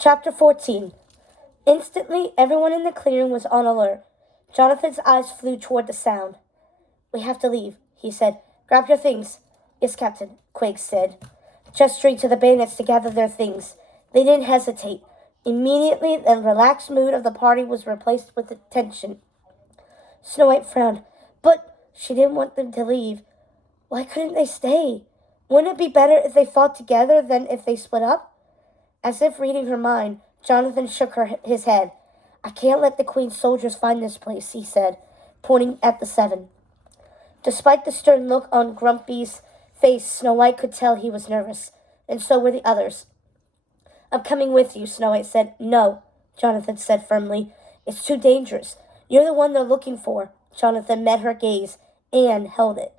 Chapter 14. Instantly, everyone in the clearing was on alert. Jonathan's eyes flew toward the sound. "We have to leave," he said. "Grab your things." "Yes, Captain," Quake said, gesturing to the bandits to gather their things. They didn't hesitate. Immediately, the relaxed mood of the party was replaced with tension. Snow White frowned. But she didn't want them to leave. Why couldn't they stay? Wouldn't it be better if they fought together than if they split up? As if reading her mind, Jonathan shook his head. "I can't let the Queen's soldiers find this place," he said, pointing at the 7. Despite the stern look on Grumpy's face, Snow White could tell he was nervous, and so were the others. "I'm coming with you," Snow White said. "No," Jonathan said firmly. "It's too dangerous. You're the one they're looking for." Jonathan met her gaze and held it.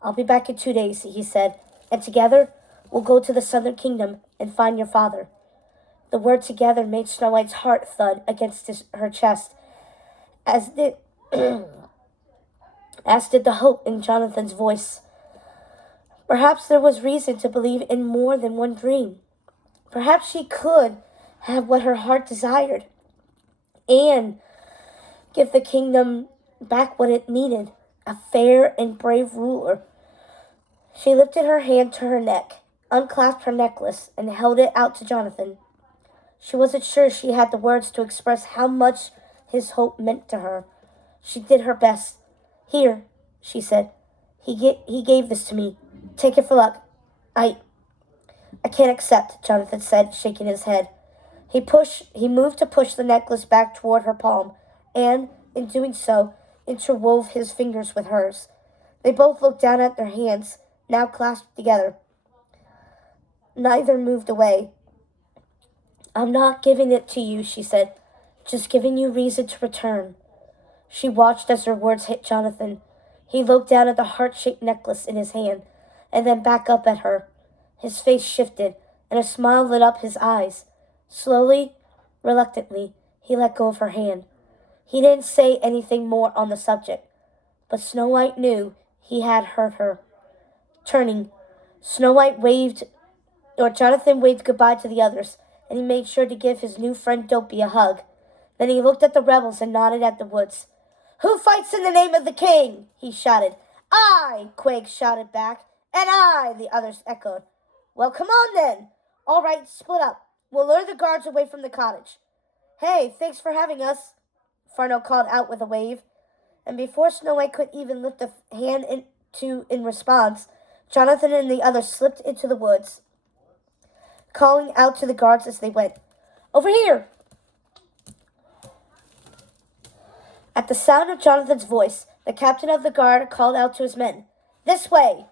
"I'll be back in 2 days," he said, "and together we'll go to the Southern Kingdom and find your father." The word together made Snow White's heart thud against her chest, as did, as did the hope in Jonathan's voice. Perhaps there was reason to believe in more than one dream. Perhaps she could have what her heart desired and give the kingdom back what it needed, a fair and brave ruler. She lifted her hand to her neck, unclasped her necklace, and held it out to Jonathan. She wasn't sure she had the words to express how much his hope meant to her. She did her best. "Here," she said. He gave this to me. Take it for luck." I can't accept," Jonathan said, shaking his head. He moved to push the necklace back toward her palm, and, in doing so, interwove his fingers with hers. They both looked down at their hands, now clasped together. Neither moved away. "I'm not giving it to you," she said. "Just giving you reason to return." She watched as her words hit Jonathan. He looked down at the heart-shaped necklace in his hand, and then back up at her. His face shifted, and a smile lit up his eyes. Slowly, reluctantly, he let go of her hand. He didn't say anything more on the subject, but Snow White knew he had hurt her. Turning, Jonathan waved goodbye to the others, and he made sure to give his new friend Dopey a hug. Then he looked at the rebels and nodded at the woods. "Who fights in the name of the king?" he shouted. "I!" Quake shouted back. "And I!" the others echoed. "Well, come on then." "All right, split up. We'll lure the guards away from the cottage." "Hey, thanks for having us," Farno called out with a wave. And before Snow White could even lift a hand in response, Jonathan and the others slipped into the woods, calling out to the guards as they went. "Over here!" At the sound of Jonathan's voice, the captain of the guard called out to his men. "This way!"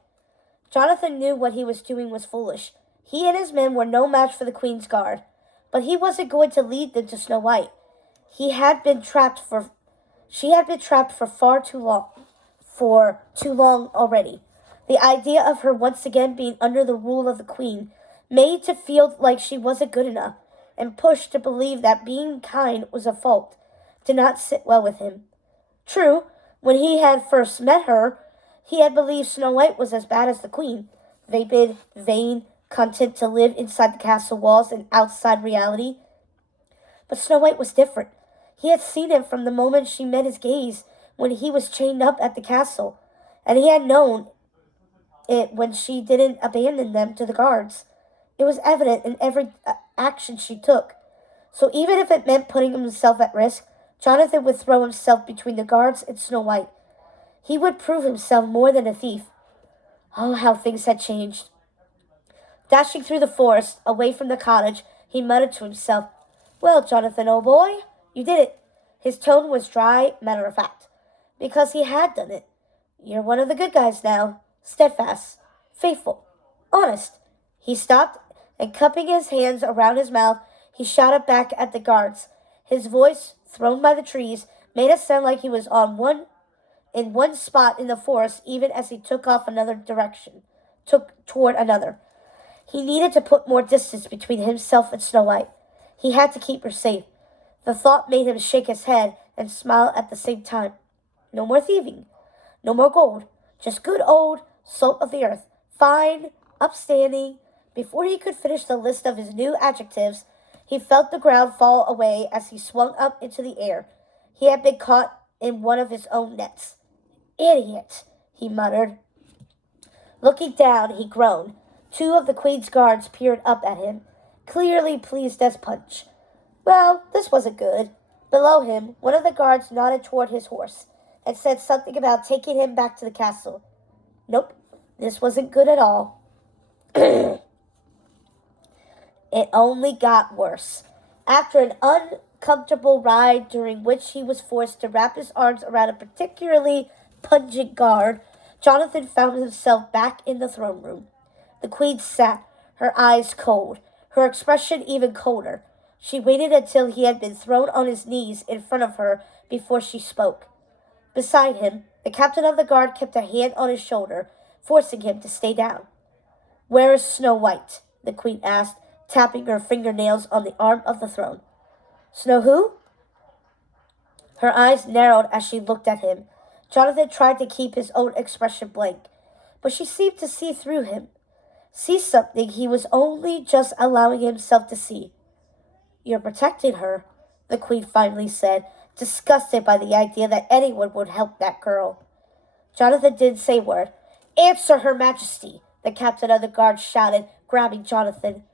Jonathan knew what he was doing was foolish. He and his men were no match for the Queen's guard, but he wasn't going to lead them to Snow White. She had been trapped for too long already. The idea of her once again being under the rule of the Queen made to feel like she wasn't good enough, and pushed to believe that being kind was a fault, did not sit well with him. True, when he had first met her, he had believed Snow White was as bad as the Queen, vapid, vain, content to live inside the castle walls and outside reality. But Snow White was different. He had seen it from the moment she met his gaze when he was chained up at the castle, and he had known it when she didn't abandon them to the guards. It was evident in every action she took. So even if it meant putting himself at risk, Jonathan would throw himself between the guards and Snow White. He would prove himself more than a thief. Oh, how things had changed. Dashing through the forest, away from the cottage, he muttered to himself, "Well, Jonathan, old boy, you did it." His tone was dry, matter-of-fact, because he had done it. "You're one of the good guys now, steadfast, faithful, honest." He stopped, and cupping his hands around his mouth, he shouted back at the guards. His voice, thrown by the trees, made it sound like he was in one spot in the forest, even as he took toward another. He needed to put more distance between himself and Snow White. He had to keep her safe. The thought made him shake his head and smile at the same time. No more thieving. No more gold. Just good old salt of the earth. Fine, upstanding. Before he could finish the list of his new adjectives, He felt the ground fall away as he swung up into the air. He had been caught in one of his own nets. "Idiot," he muttered. Looking down, he groaned. Two of the Queen's guards peered up at him, clearly pleased as punch. Well, this wasn't good. Below him, one of the guards nodded toward his horse and said something about taking him back to the castle. Nope, this wasn't good at all. It only got worse. After an uncomfortable ride during which he was forced to wrap his arms around a particularly pungent guard, Jonathan found himself back in the throne room. The Queen sat, her eyes cold, her expression even colder. She waited until he had been thrown on his knees in front of her before she spoke. Beside him, the captain of the guard kept a hand on his shoulder, forcing him to stay down. "Where is Snow White?" the Queen asked, tapping her fingernails on the arm of the throne. "Snow who?" Her eyes narrowed as she looked at him. Jonathan tried to keep his own expression blank, but she seemed to see through him, see something he was only just allowing himself to see. "You're protecting her," the Queen finally said, disgusted by the idea that anyone would help that girl. Jonathan didn't say a word. "Answer, Her Majesty," the captain of the guard shouted, grabbing Jonathan.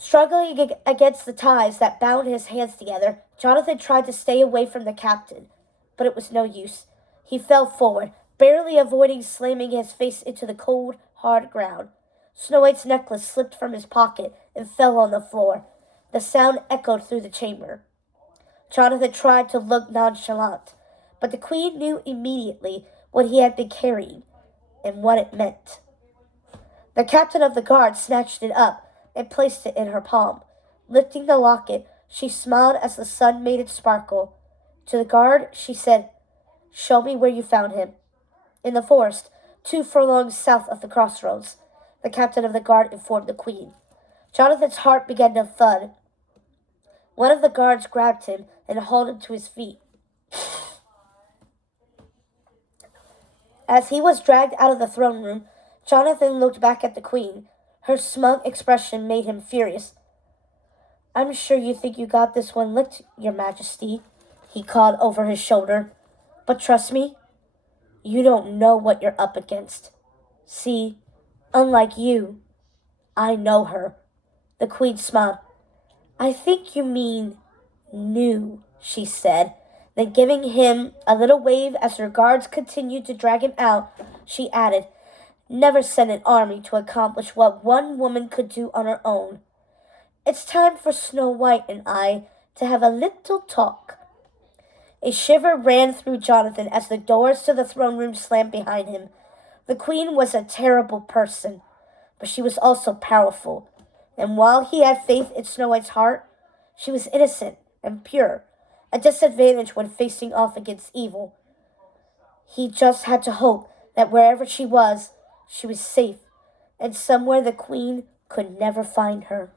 Struggling against the ties that bound his hands together, Jonathan tried to stay away from the captain, but it was no use. He fell forward, barely avoiding slamming his face into the cold, hard ground. Snow White's necklace slipped from his pocket and fell on the floor. The sound echoed through the chamber. Jonathan tried to look nonchalant, but the Queen knew immediately what he had been carrying and what it meant. The captain of the guard snatched it up and placed it in her palm. Lifting the locket, she smiled as the sun made it sparkle. To the guard, she said, "Show me where you found him." "In the forest, 2 furlongs south of the crossroads," the captain of the guard informed the Queen. Jonathan's heart began to thud. One of the guards grabbed him and hauled him to his feet. As he was dragged out of the throne room, Jonathan looked back at the Queen. Her smug expression made him furious. "I'm sure you think you got this one licked, Your Majesty," he called over his shoulder. "But trust me, you don't know what you're up against. See, unlike you, I know her." The Queen smiled. "I think you mean knew," she said. Then, giving him a little wave as her guards continued to drag him out, she added, "Never send an army to accomplish what one woman could do on her own. It's time for Snow White and I to have a little talk." A shiver ran through Jonathan as the doors to the throne room slammed behind him. The Queen was a terrible person, but she was also powerful. And while he had faith in Snow White's heart, she was innocent and pure, a disadvantage when facing off against evil. He just had to hope that wherever she was safe, and somewhere the Queen could never find her.